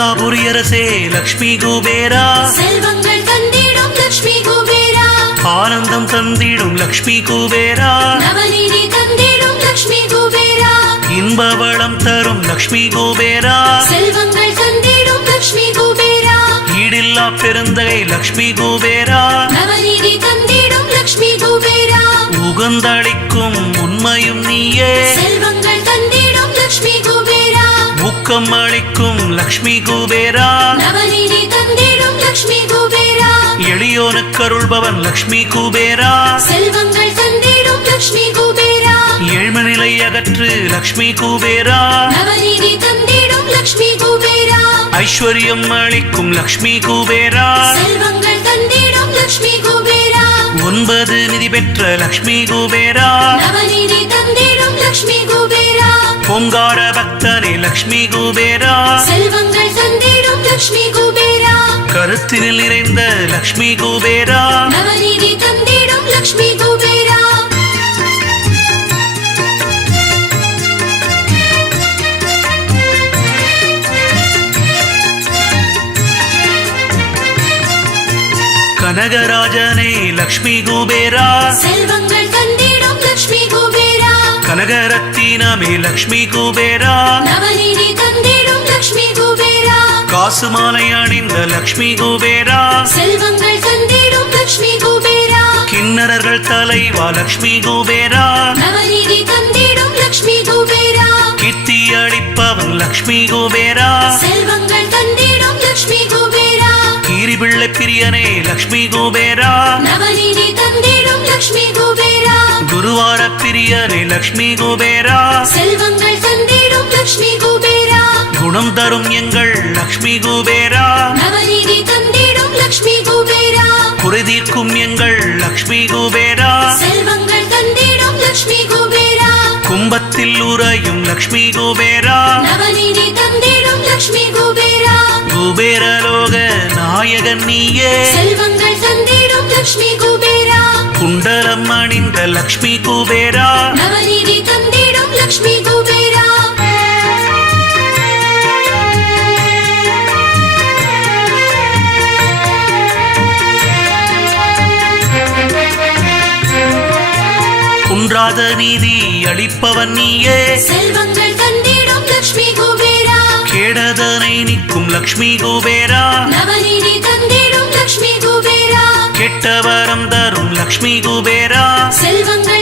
அனகாபுரியரசே லக்ஷ்மி குபேரா, செல்வங்கள் தந்திடும் லக்ஷ்மி குபேரா, ஆனந்தம் தந்திடும் லக்ஷ்மி குபேரா, நவநீதி தந்திடும் லக்ஷ்மி குபேரா, இன்ப வளம் தரும் லக்ஷ்மி குபேரா, செல்வங்கள் தந்திடும் லக்ஷ்மி குபேரா, ஈடில்லா பெருந்தகை லக்ஷ்மி குபேரா, நவநீதி தந்திடும் லக்ஷ்மி குபேரா, உகந்தளிக்கும் உண்மையும் நீயே, செல்வங்கள் தந்திடும் லக்ஷ்மி குபேரா, ஊக்கம் அளிக்கும் லக்ஷ்மி குபேரா, நவநீதி தந்திடும் லக்ஷ்மி குபேரா, எளியோனுக்கு அருள்பவன் லக்ஷ்மி குபேரா, செல்வங்கள் தந்திடும் லக்ஷ்மி குபேரா, ஏழ்மநிலை அகற்று லக்ஷ்மி குபேரா, நவநீதி தந்திடும் லக்ஷ்மி குபேரா, ஐஸ்வர்யம் அளிக்கும் லக்ஷ்மி குபேரா, செல்வங்கள் தந்திடும் லக்ஷ்மி குபேரா, 9 நிதி பெற்ற லக்ஷ்மி குபேரா, நவநீதி தந்திடும் லக்ஷ்மி குபேரா, ஓங்கார பக்தனே லக்ஷ்மி குபேரா, செல்வங்கள் தந்திடும் லக்ஷ்மி குபேரா, கருத்தினில் நிறைந்த லக்ஷ்மி குபேரா, நவநீதி தந்திடும் லக்ஷ்மி குபேரா, கனகராஜனே லக்ஷ்மி குபேரா, செல்வங்கள் தந்திடும் லக்ஷ்மி குபேரா, கனகரத்தினமே லக்ஷ்மி குபேரா, நவநீதி தந்திடும் லக்ஷ்மி குபேரா, காசு மாலை அணிந்த லக்ஷ்மி குபேரா, செல்வங்கள் தந்திடும் லக்ஷ்மி குபேரா, கிண்ணறர்கள் தலைவா லக்ஷ்மி குபேரா, நவநீதி தந்திடும் லக்ஷ்மி குபேரா, கீர்த்தி அளிப்பவன் லக்ஷ்மி குபேரா, செல்வங்கள் தந்திடும் லக்ஷ்மி குபேரா, கீரிபிள்ளை பிரியனே லக்ஷ்மி குபேரா, நவநீதி தந்திடும் லக்ஷ்மி குபேரா, குருவார பிரியனே லக்ஷ்மி குபேரா, செல்வங்கள் தந்திடும் லக்ஷ்மி குபேரா, குணம் தரும் எங்கள் லக்ஷ்மி குபேரா, நவநீதி தந்திடும் லக்ஷ்மி குபேரா, குறைதீர்க்கும் எங்கள் லக்ஷ்மி குபேரா, செல்வங்கள் தந்திடும் லக்ஷ்மி குபேரா, கும்பத்தில் உறையும் லக்ஷ்மி குபேரா, நவநீதி தந்திடும் லக்ஷ்மி குபேரா, குபேரலோக நாயகன் நீயே, செல்வங்கள் தந்திடும் லக்ஷ்மி குபேரா, குண்டலம் அணிந்த லக்ஷ்மி குபேரா, நவநீதி தந்திடும் லக்ஷ்மி குபேரா, குன்றாத நீதி அளிப்பவன் நீயே, செல்வங்கள் தந்திடும் லக்ஷ்மி குபேரா, கேடதனை நிற்கும் லக்ஷ்மி குபேரா, நவநீதி தந்திடும் லக்ஷ்மி குபேரா, கெட்டவரம் தரும் லக்ஷ்மி குபேரா, செல்வங்கள்